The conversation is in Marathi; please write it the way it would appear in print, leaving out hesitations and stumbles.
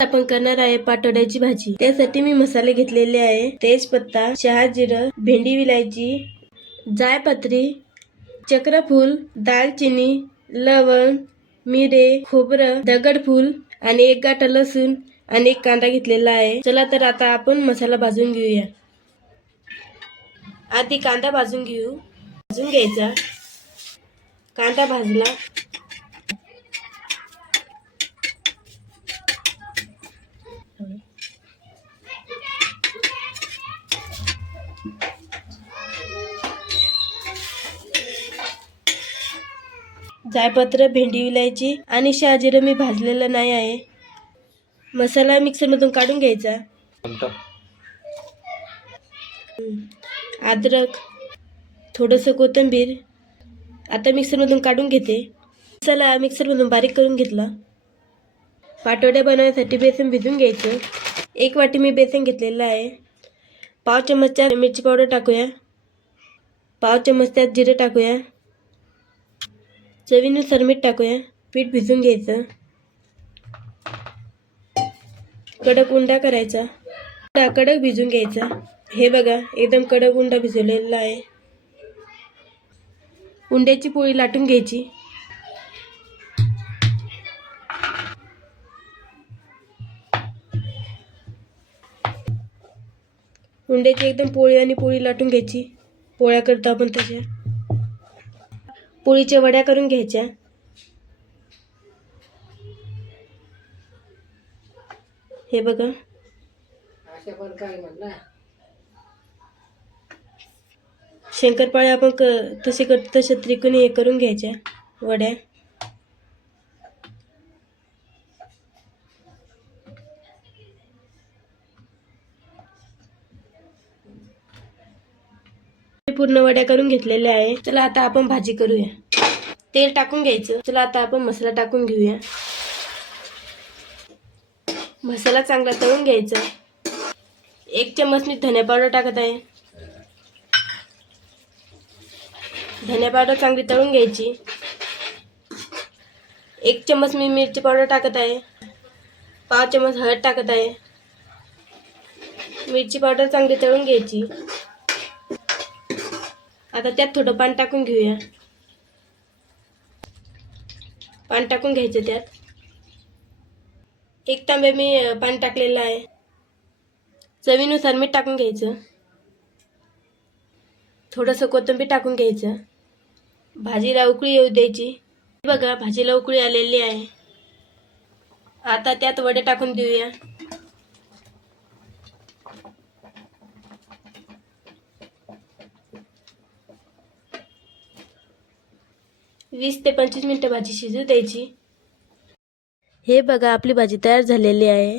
आपण करणार आहे पाटोड्याची भाजी। त्यासाठी मी मसाले घेतलेले आहे, तेजपत्ता, शहाजिरं, भेंडी विलायची, जायपत्री, चक्रफूल, दालचिनी, लवंग, मिरे, खोबरं, दगडफूल आणि एक गाठा लसूण आणि एक कांदा घेतलेला आहे। चला तर आता आपण मसाला भाजून घेऊया। आधी कांदा भाजून घ्यायचा। कांदा भाजला जायपत्र, भेंडी विलायची आणि शहाजिरं मी भाजलेलं नाही आहे। मसाला मिक्सर मधून काढून घ्यायचा। अद्रक, थोडंसं कोथिंबीर आता मिक्सर मधून काढून घेते। मसाला मिक्सर मधून बारीक करून घेतला। पाटोड्या बनवण्यासाठी बेसन भिजून घ्यायचं। 1 वाटी मी बेसन घेतलेलं आहे। पाव चमचा मिरची पावडर टाकूया। पाव चमच त्यात जिरे टाकूया। चवीनुसार मीठ टाकूया। पीठ भिजून घ्यायचं। कडक उंडा करायचा। कडक भिजून घ्यायचा। हे बघा एकदम कडक उंडा भिजवलेला आहे। उंड्याची पोळी लाटून घ्यायची। उंड्याची एकदम पोळी लाटून घ्यायची। पोळ्या करतो आपण तशा। पोळीच्या वड्या करून घ्यायच्या। हे बघा शंकरपाळ्या आपण तसे त्रिकोणी हे करून घ्यायच्या वड्या। पूर्ण वड्या करून घेतलेल्या आहे। चला आता आपण भाजी करूया। तेल टाकून घ्यायचं। चला आता आपण मसाला टाकून घेऊया। मसाला चांगला तळून घ्यायचा। 1 चमच मी धने पावडर टाकत आहे। धने पावडर चांगली तळून घ्यायची। 1 चमच मी मिरची पावडर टाकत आहे। पाव चमच हळद टाकत आहे। मिरची पावडर चांगली तळून घ्यायची। आता त्यात थोडं पाणी टाकून घेऊया। पाणी टाकून घ्यायचं। त्यात 1 तांबे मी पाणी टाकलेलं आहे। चवीनुसार मीठ टाकून घ्यायचं। थोडंसं कोथिंबीर टाकून घ्यायचं। भाजीला उकळी येऊ द्यायची। बघा भाजीला उकळी आलेली आहे। आता त्यात वडे टाकून देऊया। 20 ते 25 मिनिटं भाजी शिजू द्यायची। हे बघा आपली भाजी तयार झालेली आहे।